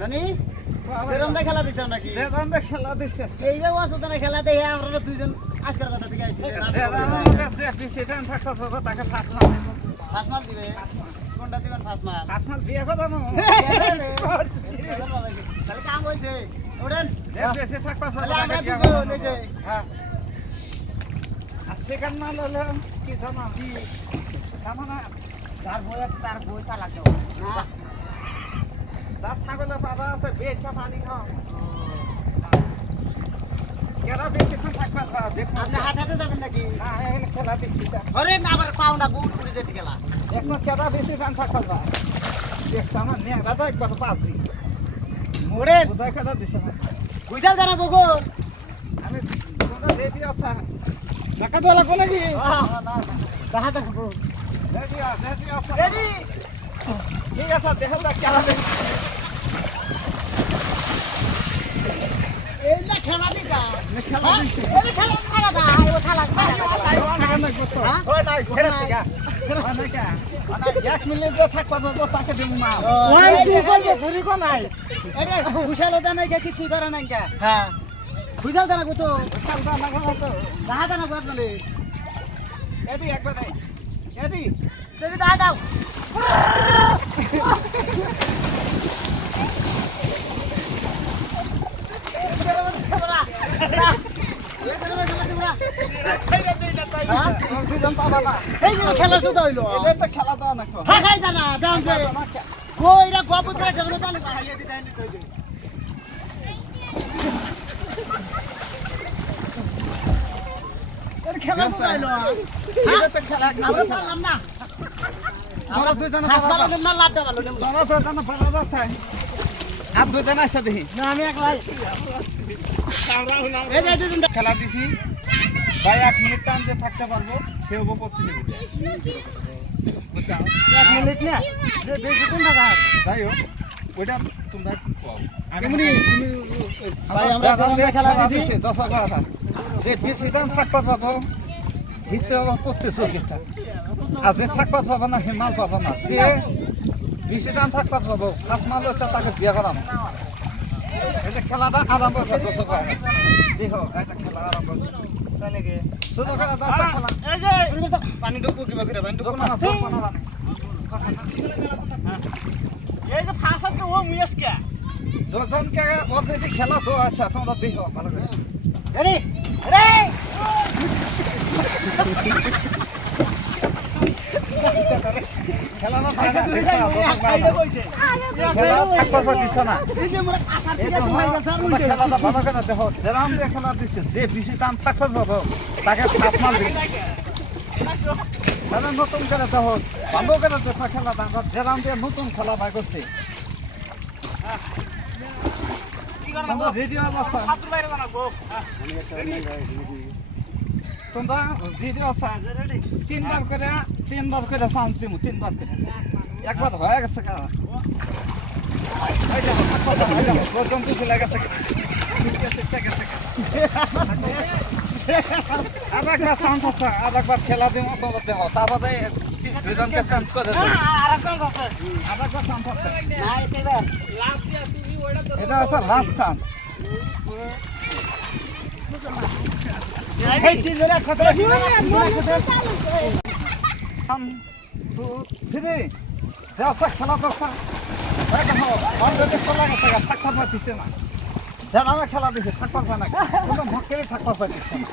নানি? বেরন্দা খেলা দিছ নাকি? বেদান্তে খেলা দিচ্ছে এই যে ওয়াসুদানা খেলা দেখে আমরা দুইজন আজকের কথা থেকে আইছি বেদান্তে যে প্রেসিডেন্ট থাকতে হবে তাকে ফার্স্ট মাল ফার্স্ট মাল দিবে? কোনটা দিবেন ফার্স্ট মাল ফার্স্ট মাল বিয়ে কথা না তাহলে কাম হইছে ওড়েন যে থাকতে হবে তাহলে আমরা দুজন এই যে হ্যাঁ। আর সেকেন্ড মাল হলো কি জানো? কি? তার যার বই আছে তার বই দেবো। না। যার ছাগলের বাবা আছে বেশটা পানি খাও। কেরা বেশিক্ষণ থাকবে না দেখুন আপনি হাঁটাতে যাবেন নাকি? না এখানে খেলা দিচ্ছি তা। আরে না আবার পাও না গুড় উড়ে যেতে গেলা। এখন কেরা বেশি রান থাকবে না। দেখছ আমার নিয়ে দাদা একবার পাচ্ছি ওড়েন কোথায় খেলা দিছে না। বুঝাল জানা বগো। আমি তোমরা রেডি আছা। টাকা দেওয়া লাগবে নাকি? দেখা দেখব রেডি রেডি আছা। রেডি। ঠিক আছে দেখা যাক খেলা খেলা দিতা খেলা খেলা খেলা দা ও খেলা এক মিনিট থাকবা যাব তাকে দিব না বুঝালো দেয় কে? কিছু করে নাই কে? হ্যাঁ। বুঝাল দেয় না গো তো। খেলবা না গো এদি একবার এদি। দাও দুজন পাবা না খেলা হইল তো খেলা না খাই জানা দাম যে না? গইরা গপুত করে ঠেকানো তাহলে হাইয়া কই দে খেলা হইল তো খেলা আমরা পারলাম না আমরা দুজনে না। পারলাম না লাড্ডা ভালো দুজনে যাচ্ছে। আর দুজন আসছে দেখি না আমি একলাই খেলা দিছি। ভাই এক মিনিট টাইম যে থাকতে পারব সে হব প্রতিযোগিতা? এক মিনিট না বেশি কোন টাকা যাই হোক ওইটা তোমরা যে বেশি দাম থাকবা পাবো হিতে প্রতিযোগিতা আর যে থাকবা পাবো না সে মাল পাবো না। যে বেশি দাম থাকবা পাবো খাস মাল হচ্ছে তাকে বিয়ে করাম। এটা খেলাটা দশ কথা এটা খেলা আরম্ভ হচ্ছে শুধু খেলা দশ খেলা। এই যে। পানি ঢুকবো কিবা করে পানি না বানাবে এই যে ফাঁস আছে ও মুয়েস কে? দুজনকে অলরেডি খেলা তো আছে তোমরা দেখো ভালো করে। রেডি রেডি খেলা বা পায় না খেলা থাকবার পর না। এই যে মোরা থেকে খেলাটা ভালো করে দেখো যেরাম খেলা দিচ্ছে যে বেশি দাম থাকবার পাবো তাকে তাহলে নতুন করে দেখো ভালো করে দেখো যেরাম দিয়ে নতুন খেলা বাই করছে। তোমরা রেডি অবস্থা তোমরা অবস্থা তিনবার করে তিনবার করে দিব তিনবার করে। একবার হয়ে গেছে কারা পর্যন্ত চলে গেছে আর একবার চান্স আছে আর একবার খেলা দিব। তোমরা দেখো তারপরে দুজনকে চান্স করে দেবো। আর একবার চান্স আছে। এটা আছে লাস্ট চান্স খেলা গেছে থাকতে পারতেছে না। খেলা দিছি থাকতে পারে না কোনো ভক্তেরই থাকতে পারতেছে না।